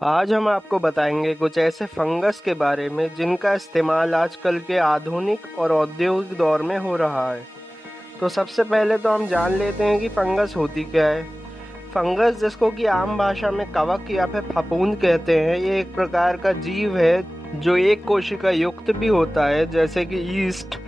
आज हम आपको बताएंगे कुछ ऐसे फंगस के बारे में जिनका इस्तेमाल आजकल के आधुनिक और औद्योगिक दौर में हो रहा है। तो सबसे पहले तो हम जान लेते हैं कि फंगस होती क्या है। फंगस, जिसको कि आम भाषा में कवक या फिर फफूंद कहते हैं, ये एक प्रकार का जीव है जो एक कोशिका युक्त भी होता है जैसे कि ईस्ट,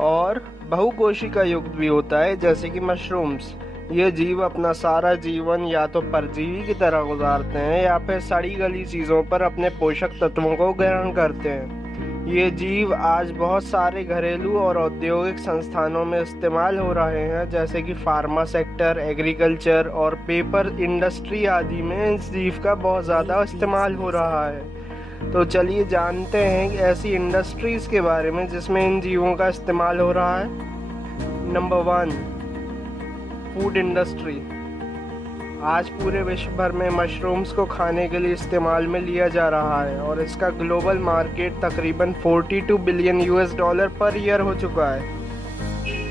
और बहुकोशिका युक्त भी होता है जैसे कि मशरूम्स। ये जीव अपना सारा जीवन या तो परजीवी की तरह गुजारते हैं या फिर सड़ी गली चीज़ों पर अपने पोषक तत्वों को ग्रहण करते हैं। ये जीव आज बहुत सारे घरेलू और औद्योगिक संस्थानों में इस्तेमाल हो रहे हैं, जैसे कि फार्मा सेक्टर, एग्रीकल्चर और पेपर इंडस्ट्री आदि में इस जीव का बहुत ज़्यादा इस्तेमाल हो रहा है। तो चलिए जानते हैं कि ऐसी इंडस्ट्रीज़ के बारे में जिसमें इन जीवों का इस्तेमाल हो रहा है। Number 1, food industry. आज पूरे विश्व भर में मशरूम्स को खाने के लिए इस्तेमाल में लिया जा रहा है और इसका ग्लोबल मार्केट तकरीबन 42 बिलियन US$ पर ईयर हो चुका है,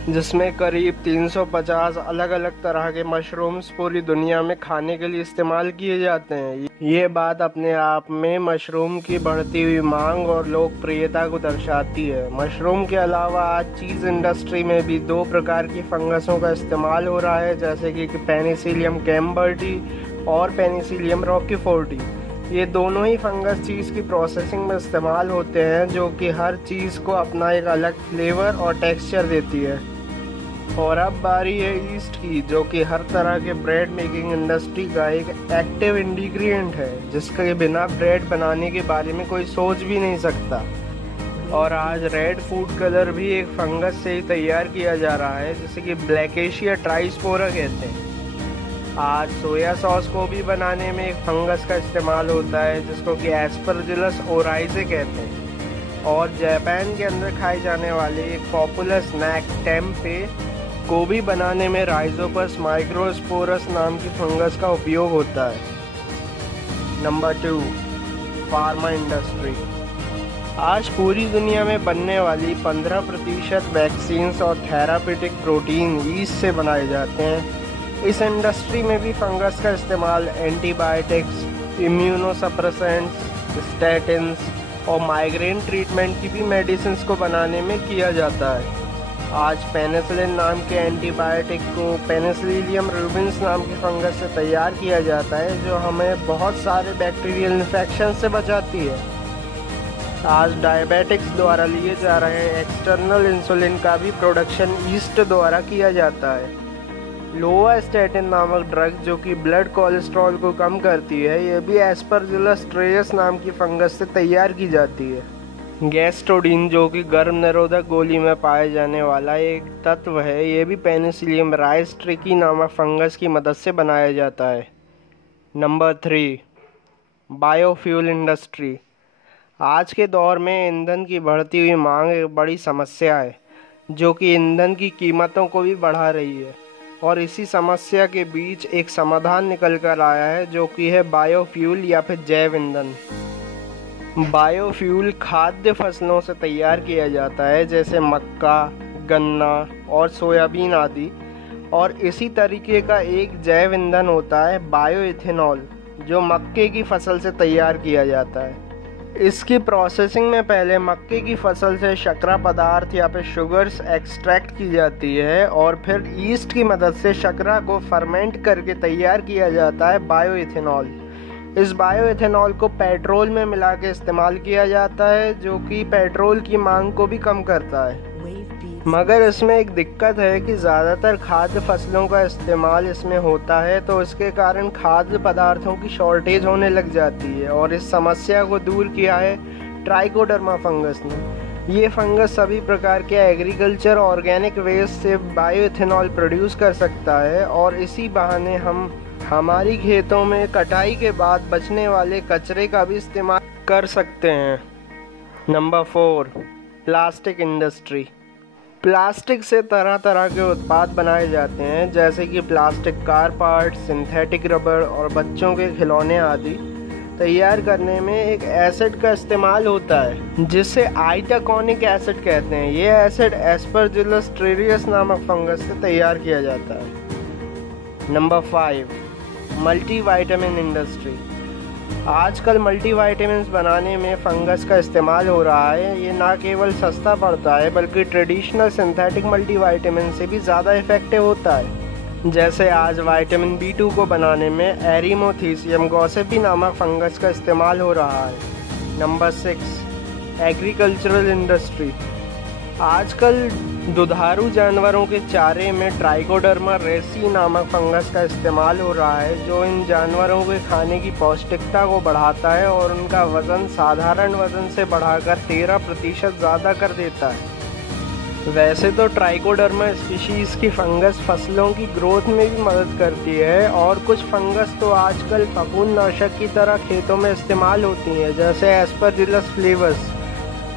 जिसमें करीब 350 अलग अलग तरह के मशरूम्स पूरी दुनिया में खाने के लिए इस्तेमाल किए जाते हैं। ये बात अपने आप में मशरूम की बढ़ती हुई मांग और लोकप्रियता को दर्शाती है। मशरूम के अलावा आज चीज़ इंडस्ट्री में भी 2 प्रकार की फंगसों का इस्तेमाल हो रहा है, जैसे कि पेनिसिलियम कैम्बर्टी और पेनिसिलियम रॉकीफोर्टी। ये दोनों ही फंगस चीज़ की प्रोसेसिंग में इस्तेमाल होते हैं, जो कि हर चीज़ को अपना एक अलग फ्लेवर और टेक्सचर देती है। और अब बारी है ईस्ट की, जो कि हर तरह के ब्रेड मेकिंग इंडस्ट्री का एक एक्टिव इंग्रेडिएंट है, जिसके बिना ब्रेड बनाने के बारे में कोई सोच भी नहीं सकता। और आज रेड फूड कलर भी एक फंगस से ही तैयार किया जा रहा है, जिसे कि ब्लैकेशिया ट्राइस्पोरा कहते हैं। आज सोया सॉस को भी बनाने में एक फंगस का इस्तेमाल होता है, जिसको कि एस्परजिलस ओराइज़े कहते हैं। और जापान के अंदर खाए जाने वाले एक पॉपुलर स्नैक टेम्पे को भी बनाने में राइजोपस माइक्रोस्पोरस नाम की फंगस का उपयोग होता है। Number 2, pharma industry. आज पूरी दुनिया में बनने वाली 15% वैक्सीन्स और थेरापेटिक प्रोटीन ईस्ट से बनाए जाते हैं। इस इंडस्ट्री में भी फंगस का इस्तेमाल एंटीबायोटिक्स, इम्यूनोसप्रेसेंट्स, स्टैटिन्स और माइग्रेन ट्रीटमेंट की भी मेडिसिन को बनाने में किया जाता है। आज पेनिसिलिन नाम के एंटीबायोटिक को पेनिसिलियम रूबिन्स नाम के फंगस से तैयार किया जाता है, जो हमें बहुत सारे बैक्टीरियल इन्फेक्शन से बचाती है। आज डायबिटिक्स द्वारा लिए जा रहे एक्सटर्नल इंसुलिन का भी प्रोडक्शन ईस्ट द्वारा किया जाता है। लोवास्टैटिन नामक ड्रग, जो कि ब्लड कोलेस्ट्रॉल को कम करती है, यह भी एस्परजिलस ट्रेयस नाम की फंगस से तैयार की जाती है। गैस्ट्रोडीन, जो कि गर्भ निरोधक गोली में पाए जाने वाला एक तत्व है, यह भी पेनिसिलियम राइस्ट्रिकी नामक फंगस की मदद से बनाया जाता है। Number 3, biofuel industry. आज के दौर में ईंधन की बढ़ती हुई मांग एक बड़ी समस्या है, जो कि ईंधन की कीमतों को भी बढ़ा रही है। और इसी समस्या के बीच एक समाधान निकल कर आया है, जो कि है बायोफ्यूल या फिर जैव ईंधन। बायोफ्यूल खाद्य फसलों से तैयार किया जाता है, जैसे मक्का, गन्ना और सोयाबीन आदि। और इसी तरीके का एक जैव ईंधन होता है बायोइथेनॉल, जो मक्के की फसल से तैयार किया जाता है। इसकी प्रोसेसिंग में पहले मक्के की फसल से शर्करा पदार्थ या फिर शुगर्स एक्सट्रैक्ट की जाती है और फिर ईस्ट की मदद से शर्करा को फर्मेंट करके तैयार किया जाता है बायोइथेनॉल। इस बायोइथेनॉल को पेट्रोल में मिला के इस्तेमाल किया जाता है, जो कि पेट्रोल की मांग को भी कम करता है। मगर इसमें एक दिक्कत है कि ज़्यादातर खाद्य फसलों का इस्तेमाल इसमें होता है, तो इसके कारण खाद्य पदार्थों की शॉर्टेज होने लग जाती है। और इस समस्या को दूर किया है ट्राइकोडर्मा फंगस ने। ये फंगस सभी प्रकार के एग्रीकल्चर ऑर्गेनिक वेस्ट से बायोइथेनॉल प्रोड्यूस कर सकता है, और इसी बहाने हम हमारी खेतों में कटाई के बाद बचने वाले कचरे का भी इस्तेमाल कर सकते हैं। Number 4, plastic industry. प्लास्टिक से तरह तरह के उत्पाद बनाए जाते हैं, जैसे कि plastic car part, synthetic rubber और बच्चों के खिलौने आदि। तैयार करने में एक एसिड का इस्तेमाल होता है, जिसे आइटाकोनिक एसिड कहते हैं। ये एसिड एस्परजिलस ट्रेरियस नामक फंगस से तैयार किया जाता है। Number 5, multivitamin industry. आजकल मल्टीविटामिन्स बनाने में फंगस का इस्तेमाल हो रहा है। ये ना केवल सस्ता पड़ता है बल्कि ट्रेडिशनल सिंथेटिक मल्टीविटामिन से भी ज़्यादा इफ़ेक्टिव होता है। जैसे आज विटामिन B2 को बनाने में एरिथ्रोमोथिसियम गॉसिपी नामक फंगस का इस्तेमाल हो रहा है। Number 6, agricultural industry. आजकल दुधारू जानवरों के चारे में ट्राइकोडर्मा रेसी नामक फंगस का इस्तेमाल हो रहा है, जो इन जानवरों के खाने की पौष्टिकता को बढ़ाता है और उनका वज़न साधारण वज़न से बढ़ाकर 13% ज़्यादा कर देता है। वैसे तो ट्राइकोडर्मा स्पीशीज़ की फंगस फसलों की ग्रोथ में भी मदद करती है और कुछ फंगस तो आजकल फफूंदनाशक की तरह खेतों में इस्तेमाल होती हैं, जैसे एस्परजिलस फ्लेवस,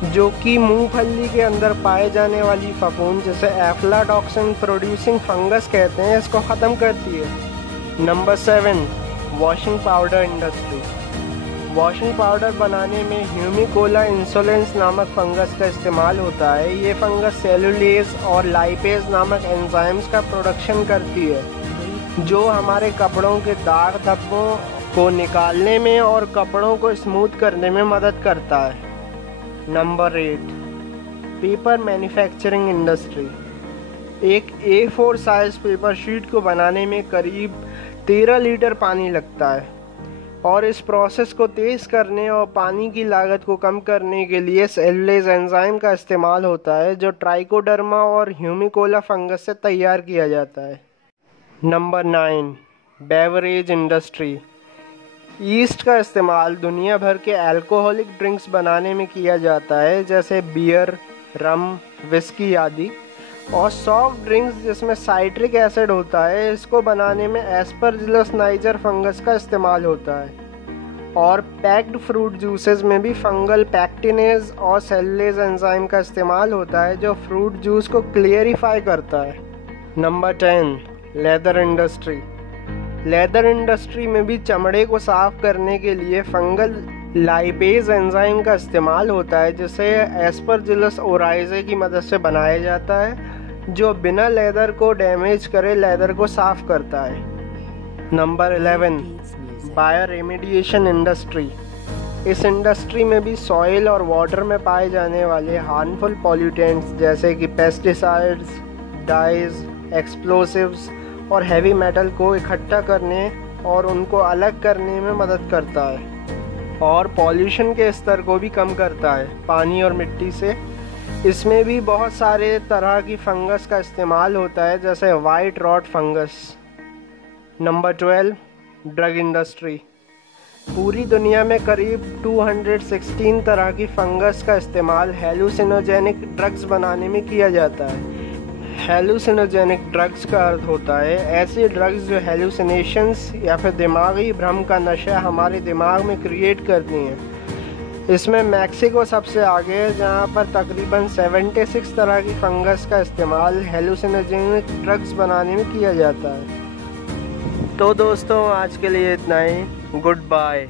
जो कि मूंगफली के अंदर पाए जाने वाली फफूंद जिसे एफ्लाटॉक्सिन प्रोड्यूसिंग फंगस कहते हैं, इसको ख़त्म करती है। Number 7, washing powder industry. Washing powder बनाने में ह्यूमिकोला इंसोलेंस नामक फंगस का इस्तेमाल होता है। ये फंगस सेलुलेज और लाइपेज नामक एंजाइम्स का प्रोडक्शन करती है, जो हमारे कपड़ों के दाग धब्बों को निकालने में और कपड़ों को स्मूथ करने में मदद करता है। Number 8, paper manufacturing industry. एक A4 साइज पेपर शीट को बनाने में करीब 13 लीटर पानी लगता है और इस प्रोसेस को तेज़ करने और पानी की लागत को कम करने के लिए सेलुलेज एंजाइम का इस्तेमाल होता है, जो ट्राइकोडर्मा और ह्यूमिकोला फंगस से तैयार किया जाता है। Number 9, beverage industry. ईस्ट का इस्तेमाल दुनिया भर के अल्कोहलिक ड्रिंक्स बनाने में किया जाता है, जैसे बियर, रम, विस्की आदि, और सॉफ्ट ड्रिंक्स जिसमें साइट्रिक एसिड होता है, इसको बनाने में एस्परजिलस नाइजर फंगस का इस्तेमाल होता है। और पैक्ड फ्रूट जूसेस में भी फंगल पैक्टिनेज और सेलुलेज एंजाइम का इस्तेमाल होता है, जो फ्रूट जूस को क्लियरिफाई करता है। Number 10, leather industry. Leather industry में भी चमड़े को साफ करने के लिए फंगल लाइपेज एंजाइम का इस्तेमाल होता है, जिसे एस्परजिलस ओराइजे की मदद से बनाया जाता है, जो बिना लेदर को डैमेज करे लेदर को साफ करता है। Number 11, bio remediation industry. इस इंडस्ट्री में भी सॉइल और वाटर में पाए जाने वाले हार्मफुल पॉल्यूटेंट्स जैसे कि पेस्टिसाइड्स, डाइज, एक्सप्लोसिव्स और हैवी मेटल को इकट्ठा करने और उनको अलग करने में मदद करता है और पॉल्यूशन के स्तर को भी कम करता है पानी और मिट्टी से। इसमें भी बहुत सारे तरह की फंगस का इस्तेमाल होता है, जैसे white rot fungus. Number 12, drug industry. पूरी दुनिया में करीब 216 तरह की फंगस का इस्तेमाल हेलुसिनोजेनिक ड्रग्स बनाने में किया जाता है। हेलुसिनोजेनिक ड्रग्स का अर्थ होता है ऐसे ड्रग्स जो हेलुसिनेशंस या फिर दिमागी भ्रम का नशा हमारे दिमाग में क्रिएट करती हैं। इसमें मैक्सिको सबसे आगे है, जहाँ पर तकरीबन 76 तरह की फंगस का इस्तेमाल हेलुसिनोजेनिक ड्रग्स बनाने में किया जाता है। तो दोस्तों, आज के लिए इतना ही। Good bye.